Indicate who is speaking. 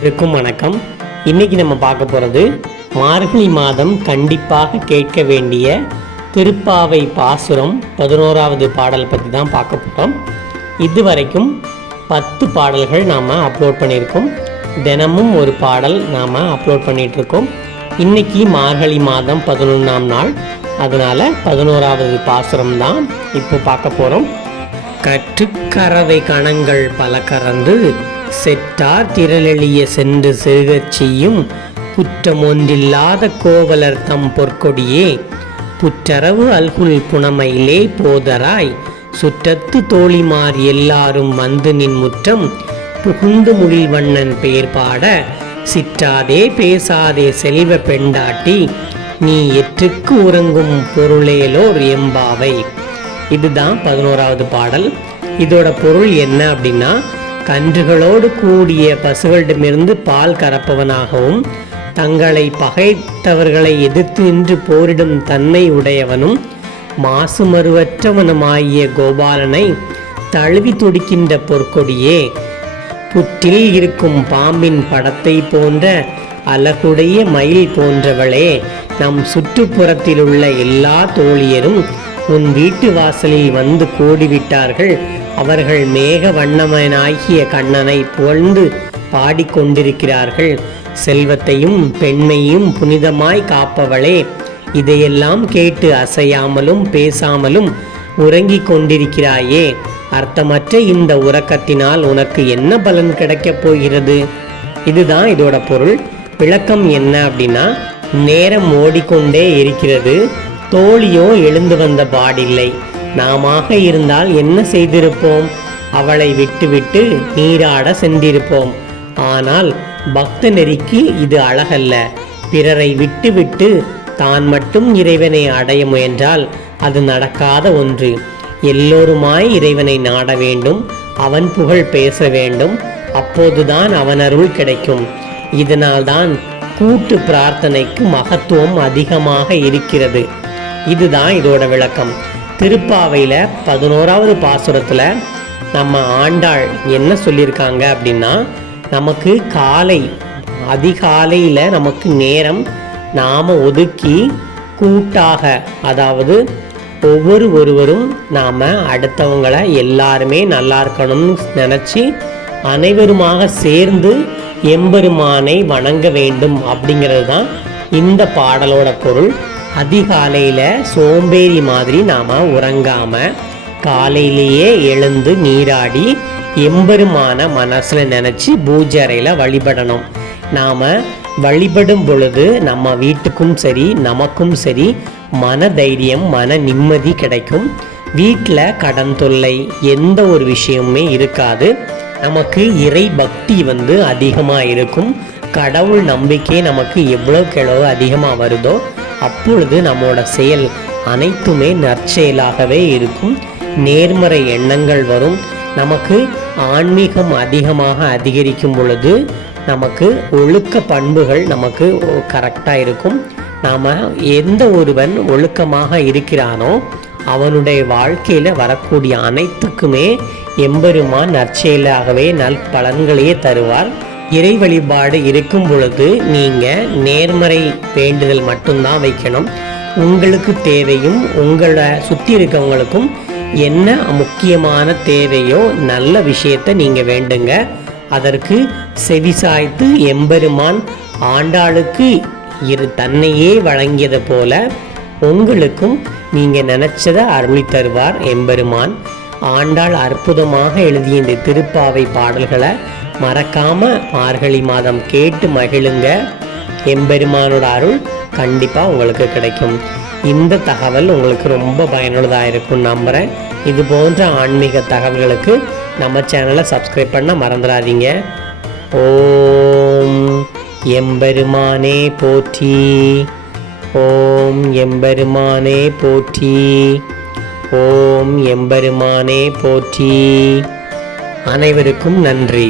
Speaker 1: இருக்கும் வணக்கம். இன்னைக்கு நம்ம பார்க்க போகிறது மார்கழி மாதம் கண்டிப்பாக கேட்க வேண்டிய திருப்பாவை பாசுரம் பதினோராவது பாடல் பற்றி தான் பார்க்க போகிறோம் இது வரைக்கும் பத்து பாடல்கள் நாம் அப்லோட் பண்ணியிருக்கோம். தினமும் ஒரு பாடல் நாம் அப்லோட் பண்ணிகிட்ருக்கோம் இன்றைக்கி இன்னைக்கு மார்கழி மாதம் பதினொன்றாம் நாள். அதனால் பதினோராவது பாசுரம் தான் இப்போ பார்க்க போகிறோம் கற்றுக்கறவை கணங்கள் பல கறந்து செட்டார் திரளெளிய சென்று செருகச் செய்யும் குற்றம் ஒன்றில்லாத கோவலர் தம் பொற்கொடியே. புற்றரவு அல்குல் புனமையிலே போதராய். சுற்றத்து தோழிமார் எல்லாரும் வந்து நின் முற்றம் புகுந்து முகில்வண்ணன் பெயர் பாட. சிற்றாதே பேசாதே செல்வ பெண்டாட்டி நீ எற்றுக்கு உறங்கும் பொருளேலோர் எம்பாவை. இதுதான் பதினோராவது பாடல். இதோட பொருள் என்ன அப்படின்னா கன்றுகளோடு கூடிய பசுகளிடமிருந்து பால் கறப்பவனாகவும் தங்களை பகைத்தவர்களை எதிர்த்து நின்று போரிடும் தன்மை உடையவனும் மாசுமருவற்றவனுமாகிய கோபாலனை தழுவி துடிக்கின்ற பொற்கொடியே புற்றில் இருக்கும் பாம்பின் படத்தை போன்ற அழகுடைய மயில் போன்றவளே நம் சுற்றுப்புறத்தில் உள்ள எல்லா தோழியரும் உன் வீட்டு வாசலில் வந்து கூடிவிட்டார்கள். அவர்கள் மேக வண்ணமனாகிய கண்ணனை புகழ்ந்து பாடிக்கொண்டிருக்கிறார்கள். செல்வத்தையும் பெண்மையும் புனிதமாய் காப்பவளே இதையெல்லாம் கேட்டு அசையாமலும் பேசாமலும் உறங்கிக் கொண்டிருக்கிறாயே. அர்த்தமற்ற இந்த உறக்கத்தினால் உனக்கு என்ன பலன் கிடைக்கப் போகிறது? இதுதான் இதோட பொருள். விளக்கம் என்ன அப்படின்னா நேரம் ஓடிக்கொண்டே இருக்கிறது. தோழியோ எழுந்து வந்த பாடில்லை. நாமாக இருந்தால் என்ன செய்திருப்போம்? அவளை விட்டுவிட்டு நீராட சென்றிருப்போம். ஆனால் பக்த நெறிக்கு இது அழகல்ல. பிறரை விட்டுவிட்டு தான் மட்டும் இறைவனை அடைய முயன்றால் அது நடக்காத ஒன்று. எல்லோருமாய் இறைவனை நாட வேண்டும் அவன் புகழ் பேச வேண்டும் அப்போதுதான் அவன் அருள் கிடைக்கும். இதனால்தான் கூட்டு பிரார்த்தனைக்கு மகத்துவம் அதிகமாக இருக்கிறது. இதுதான் இதோட விளக்கம். திருப்பாவையில பதினோராவது பாசுரத்துல நம்ம ஆண்டாள் என்ன சொல்லியிருக்காங்க அப்படின்னா நமக்கு காலை அதிகாலையில் நமக்கு நேரம் நாம் ஒதுக்கி கூட்டாக அதாவது ஒவ்வொரு ஒருவரும் நாம் அடுத்தவங்களை எல்லாருமே நல்லா இருக்கணும்னு நினச்சி அனைவருமாக சேர்ந்து எம்பெருமானை வணங்க வேண்டும் அப்படிங்கிறது தான் இந்த பாடலோட பொருள். அதிகாலையில் சோம்பேறி மாதிரி நாம் உறங்காமல் காலையிலேயே எழுந்து நீராடி எம்பெருமான மனசில் நினச்சி பூஜை அறையில் வழிபடணும். நாம் வழிபடும் பொழுது நம்ம வீட்டுக்கும் சரி நமக்கும் சரி மன தைரியம் மன நிம்மதி கிடைக்கும். வீட்டில் கடன் தொல்லை எந்த ஒரு விஷயமுமே இருக்காது. நமக்கு இறை பக்தி வந்து அதிகமாக இருக்கும். கடவுள் நம்பிக்கை நமக்கு எவ்வளோக்கு எவ்வளோ அதிகமாக வருதோ அப்பொழுது நம்மளோட செயல் அனைத்துமே நற்செயலாகவே இருக்கும். நேர்மறை எண்ணங்கள் வரும். நமக்கு ஆன்மீகம் அதிகமாக அதிகரிக்கும் பொழுது நமக்கு ஒழுக்க பண்புகள் நமக்கு கரெக்டாக இருக்கும். நாம் எந்த ஒருவன் ஒழுக்கமாக இருக்கிறானோ அவனுடைய வாழ்க்கையில் வரக்கூடிய அனைத்துக்குமே எம்பெருமான் நற்செயலாகவே நல் பலன்களையே தருவார். இறை வழிபாடு இருக்கும் பொழுது நீங்கள் நேர்மறை வேண்டுதல் மட்டும்தான் வைக்கணும். உங்களுக்கு தேவையும் உங்களை சுற்றி இருக்கவங்களுக்கும் என்ன முக்கியமான தேவையோ நல்ல விஷயத்தை நீங்கள் வேண்டுங்க. அதற்கு செவிசாய்த்து எம்பெருமான் ஆண்டாளுக்கு இரு தன்னையே வழங்கியது போல உங்களுக்கும் நீங்கள் நினச்சதை அருளி தருவார் எம்பெருமான். ஆண்டாள் அற்புதமாக எழுதிய இந்த திருப்பாவை பாடல்களை மறக்காம மார்கழி மாதம் கேட்டு மகிழுங்க. எம்பெருமானோட அருள் கண்டிப்பாக உங்களுக்கு கிடைக்கும். இந்த தகவல் உங்களுக்கு ரொம்ப பயனுள்ளதாக இருக்கும் நம்புகிறேன் இது போன்ற ஆன்மீக தகவல்களுக்கு நம்ம சேனலை சப்ஸ்கிரைப் பண்ண மறந்துடாதீங்க. ஓம் எம்பெருமானே போற்றி. ஓம் எம்பெருமானே போற்றி. ஓம் எம்பெருமானே போற்றி. அனைவருக்கும் நன்றி.